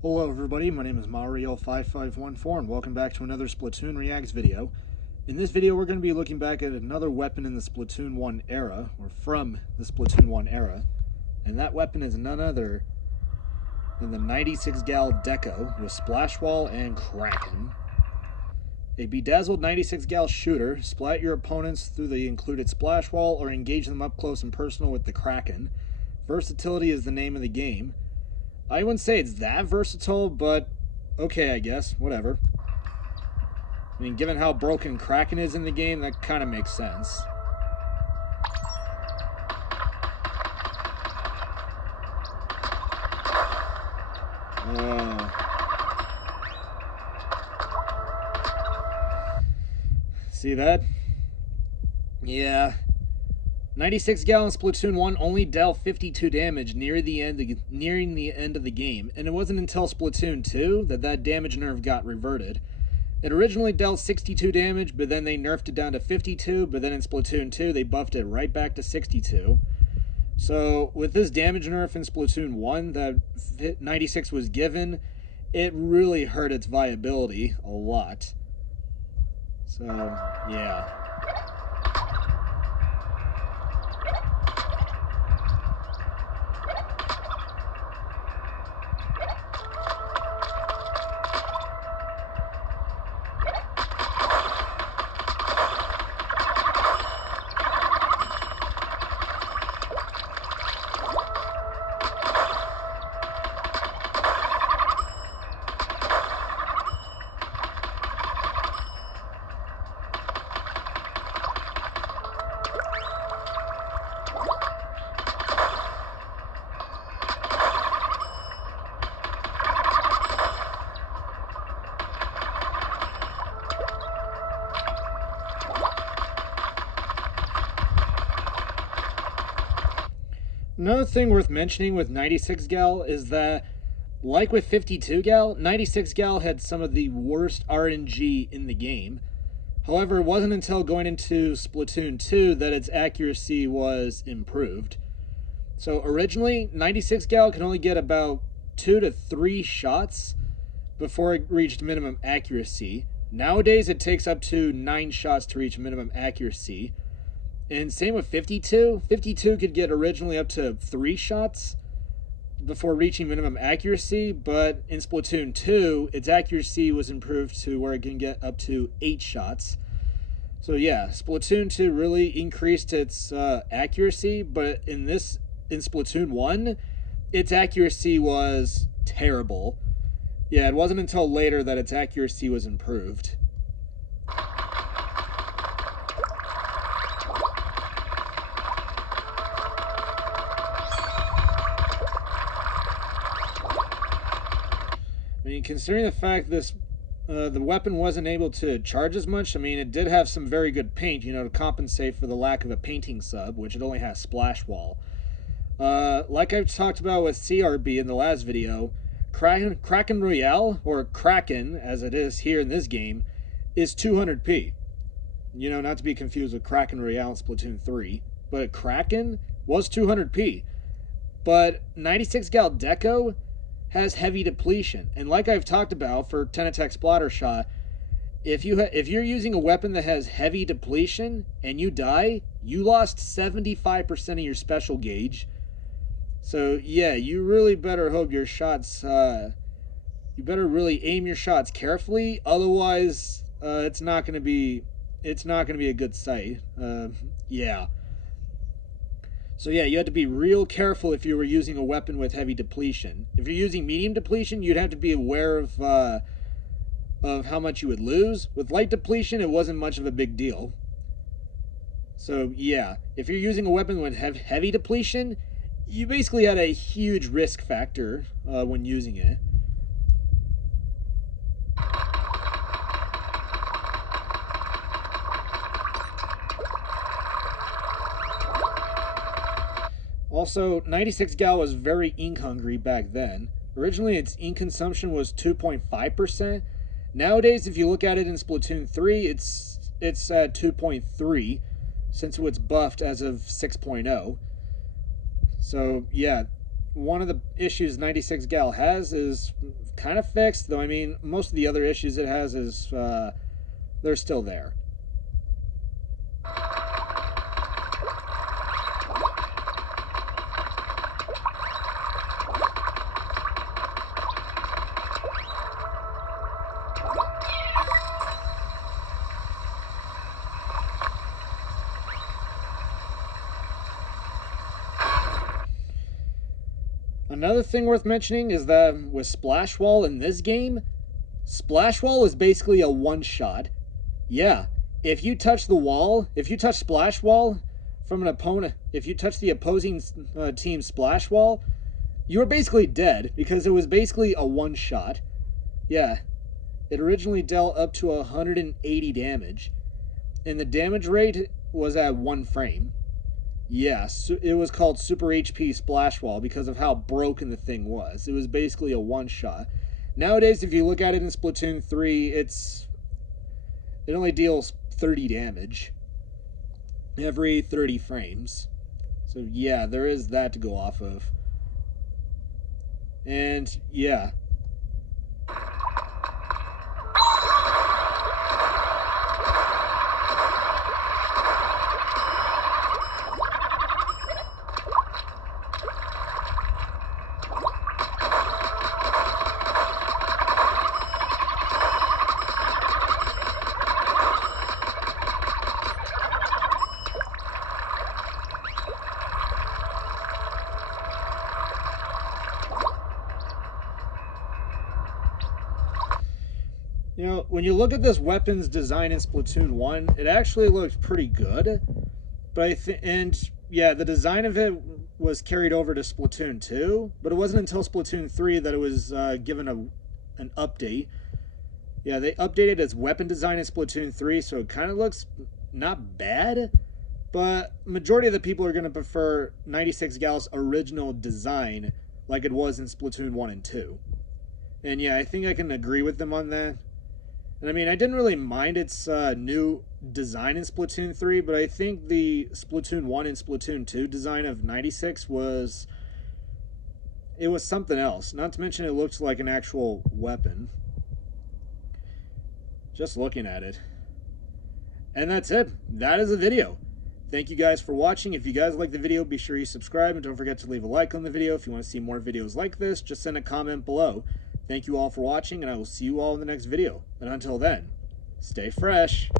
Hello everybody, my name is Mario5514 and welcome back to another Splatoon Reacts video. In this video we're going to be looking back at another weapon in the Splatoon 1 era, or from the Splatoon 1 era, and that weapon is none other than the 96 Gal Deco with Splash Wall and Kraken. A bedazzled 96 Gal shooter, splat your opponents through the included Splash Wall or engage them up close and personal with the Kraken. Versatility is the name of the game. I wouldn't say it's that versatile, but okay, I guess. Whatever. I mean, given how broken Kraken is in the game, that kind of makes sense. See that? Yeah. 96 Gal in Splatoon 1 only dealt 52 damage nearing the end of the game, and it wasn't until Splatoon 2 that damage nerf got reverted. It originally dealt 62 damage, but then they nerfed it down to 52, but then in Splatoon 2 they buffed it right back to 62. So with this damage nerf in Splatoon 1 that 96 was given, it really hurt its viability a lot. So, yeah. Another thing worth mentioning with 96 Gal is that, like with 52 Gal, 96 Gal had some of the worst RNG in the game. However, it wasn't until going into Splatoon 2 that its accuracy was improved. So originally, 96 Gal could only get about 2 to 3 shots before it reached minimum accuracy. Nowadays, it takes up to 9 shots to reach minimum accuracy. And same with 52. 52 could get originally up to 3 shots before reaching minimum accuracy, but in Splatoon 2, its accuracy was improved to where it can get up to 8 shots. So yeah, Splatoon 2 really increased its accuracy, but in Splatoon 1, its accuracy was terrible. Yeah, it wasn't until later that its accuracy was improved. I mean, considering the fact the weapon wasn't able to charge as much, I mean, it did have some very good paint, to compensate for the lack of a painting sub, which it only has Splash Wall. Like I've talked about with CRB in the last video, Kraken Royale, or Kraken, as it is here in this game, is 200p. Not to be confused with Kraken Royale in Splatoon 3, but Kraken was 200p. But 96 Gal Deco has heavy depletion, and like I've talked about for 10 attack splatter shot, if you're using a weapon that has heavy depletion and you die, you lost 75% of your special gauge. So yeah, you really better hope your shots you better really aim your shots carefully, otherwise it's not going to be a good sight. Yeah. So yeah, you have to be real careful if you were using a weapon with heavy depletion. If you're using medium depletion, you'd have to be aware of how much you would lose. With light depletion, it wasn't much of a big deal. So yeah, if you're using a weapon with heavy depletion, you basically had a huge risk factor when using it. Also, 96 Gal was very ink hungry back then. Originally, its ink consumption was 2.5%. Nowadays, if you look at it in Splatoon 3, it's at 2.3, since it was buffed as of 6.0. So, yeah, one of the issues 96 Gal has is kind of fixed, though I mean, most of the other issues it has is they're still there. Another thing worth mentioning is that with Splash Wall in this game, Splash Wall is basically a one-shot. Yeah, if you touch the wall, if you touch Splash Wall from an opponent, if you touch the opposing team's Splash Wall, you are basically dead because it was basically a one-shot. Yeah, it originally dealt up to 180 damage, and the damage rate was at 1 frame. Yeah, it was called Super HP Splash Wall because of how broken the thing was. It was basically a one-shot. Nowadays, if you look at it in Splatoon 3, it only deals 30 damage every 30 frames. So yeah, there is that to go off of. And yeah. You know, when you look at this weapons design in Splatoon 1, it actually looked pretty good. But and yeah, the design of it was carried over to Splatoon 2, but it wasn't until Splatoon 3 that it was given an update. Yeah, they updated its weapon design in Splatoon 3, so it kind of looks not bad, but majority of the people are going to prefer 96 Gal's original design like it was in Splatoon 1 and 2. And yeah, I think I can agree with them on that. And I mean, I didn't really mind its new design in Splatoon 3, but I think the Splatoon 1 and Splatoon 2 design of 96 was something else. Not to mention it looked like an actual weapon. Just looking at it. And that's it. That is the video. Thank you guys for watching. If you guys like the video, be sure you subscribe and don't forget to leave a like on the video. If you want to see more videos like this, just send a comment below. Thank you all for watching, and I will see you all in the next video. And until then, stay fresh.